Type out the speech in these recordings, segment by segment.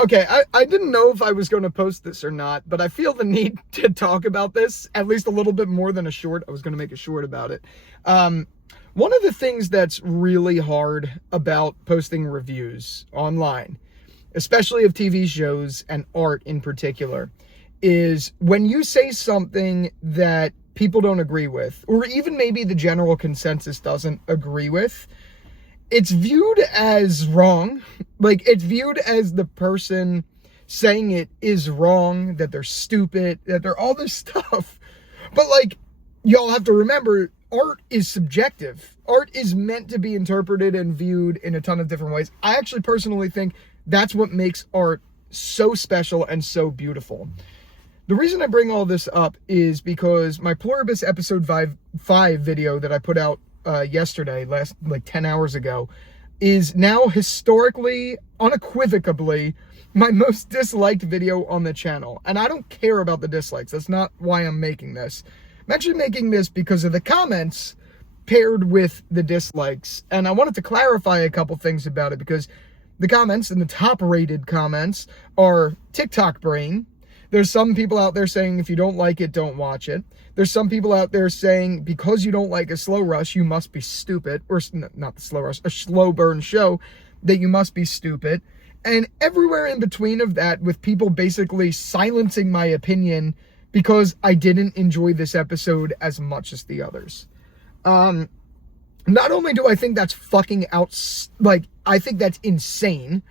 Okay, I didn't know if I was going to post this or not, but I feel the need to talk about this, at least a little bit more than a short. I was going to make a short about it. One of the things that's really hard about posting reviews online, especially of TV shows and art in particular, is when you say something that people don't agree with, or even maybe the general consensus doesn't agree with, it's viewed as wrong. Like, it's viewed as the person saying it is wrong, that they're stupid, that they're all this stuff. But, like, y'all have to remember, art is subjective. Art is meant to be interpreted and viewed in a ton of different ways. I actually personally think that's what makes art so special and so beautiful. The reason I bring all this up is because my Pluribus episode 5 video that I put out yesterday, like 10 hours ago, is now historically, unequivocally, my most disliked video on the channel. And I don't care about the dislikes. That's not why I'm making this. I'm actually making this because of the comments paired with the dislikes. And I wanted to clarify a couple things about it, because the comments, and the top-rated comments, are TikTok brain. There's some people out there saying if you don't like it, don't watch it. There's some people out there saying because you don't like a slow rush, you must be stupid. Or not the slow rush, a slow burn show, that you must be stupid. And everywhere in between of that, with people basically silencing my opinion because I didn't enjoy this episode as much as the others. Not only do I think that's fucking I think that's insane.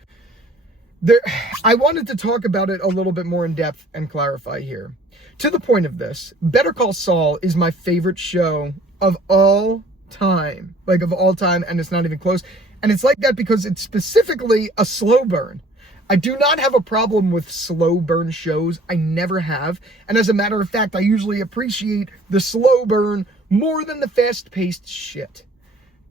I wanted to talk about it a little bit more in depth and clarify here. To the point of this, Better Call Saul is my favorite show of all time. Like, of all time, and it's not even close. And it's like that because it's specifically a slow burn. I do not have a problem with slow burn shows. I never have. And as a matter of fact, I usually appreciate the slow burn more than the fast-paced shit.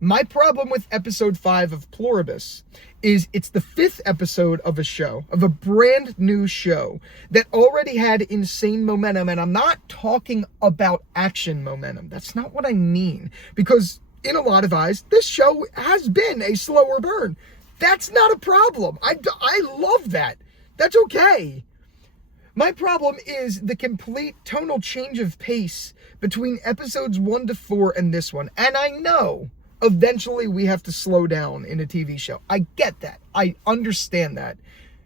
My problem with episode 5 of Pluribus is it's the 5th episode of a show, of a brand new show that already had insane momentum. And I'm not talking about action momentum. That's not what I mean. Because in a lot of eyes, this show has been a slower burn. That's not a problem. I love that. That's okay. My problem is the complete tonal change of pace between episodes 1 to 4 and this one. And I know eventually we have to slow down in a TV show. I get that. I understand that.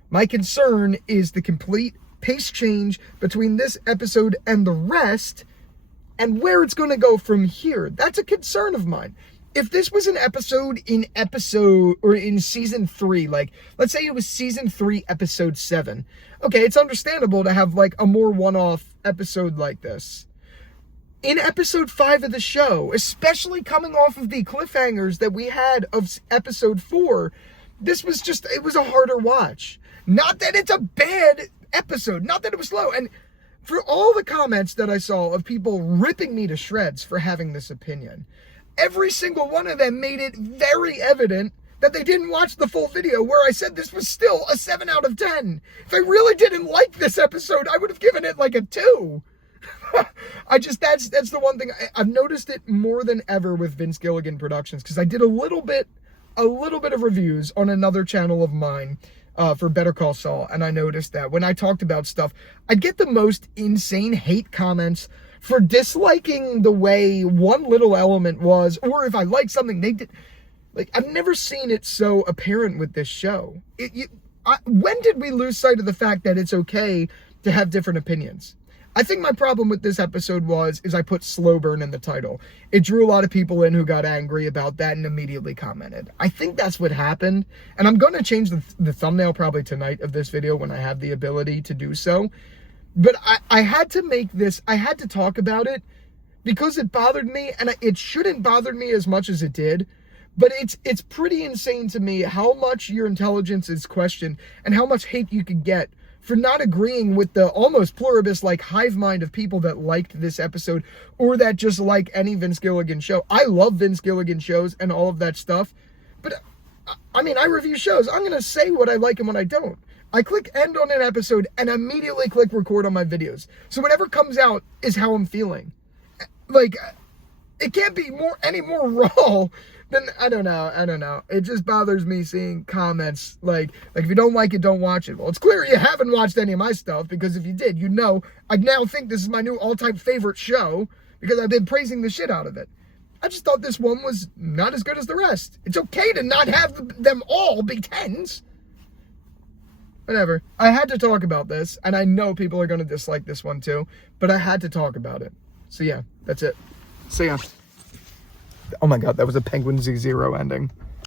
My concern is the complete pace change between this episode and the rest, and where it's going to go from here. That's a concern of mine. If this was an episode or in season 3, like, let's say it was season 3, episode 7. Okay, it's understandable to have like a more one-off episode like this. In episode 5 of the show, especially coming off of the cliffhangers that we had of episode 4, this was just, it was a harder watch. Not that it's a bad episode, not that it was slow. And for all the comments that I saw of people ripping me to shreds for having this opinion, every single one of them made it very evident that they didn't watch the full video where I said this was still a 7 out of 10. If I really didn't like this episode, I would have given it like a 2. That's the one thing I've noticed it more than ever with Vince Gilligan Productions, because I did a little bit of reviews on another channel of mine for Better Call Saul, and I noticed that when I talked about stuff, I'd get the most insane hate comments for disliking the way one little element was, or if I liked something they did. Like, I've never seen it so apparent with this show. When did we lose sight of the fact that it's okay to have different opinions? I think my problem with this episode is I put slow burn in the title. It drew a lot of people in who got angry about that and immediately commented. I think that's what happened. And I'm going to change the thumbnail probably tonight of this video when I have the ability to do so. But I had to make this, I had to talk about it because it bothered me, and it shouldn't bother me as much as it did. But it's pretty insane to me how much your intelligence is questioned and how much hate you could get for not agreeing with the almost Pluribus-like hive mind of people that liked this episode, or that just like any Vince Gilligan show. I love Vince Gilligan shows and all of that stuff, but I mean, I review shows. I'm going to say what I like and what I don't. I click end on an episode and immediately click record on my videos. So whatever comes out is how I'm feeling. Like, it can't be any more raw then I don't know. It just bothers me seeing comments like if you don't like it, don't watch it. Well, it's clear you haven't watched any of my stuff, because if you did, you'd know I now think this is my new all-time favorite show because I've been praising the shit out of it. I just thought this one was not as good as the rest. It's okay to not have them all be 10s. Whatever. I had to talk about this, and I know people are going to dislike this one too, but I had to talk about it. So yeah, that's it. See ya. Oh my god, that was a Penguin Z0 ending.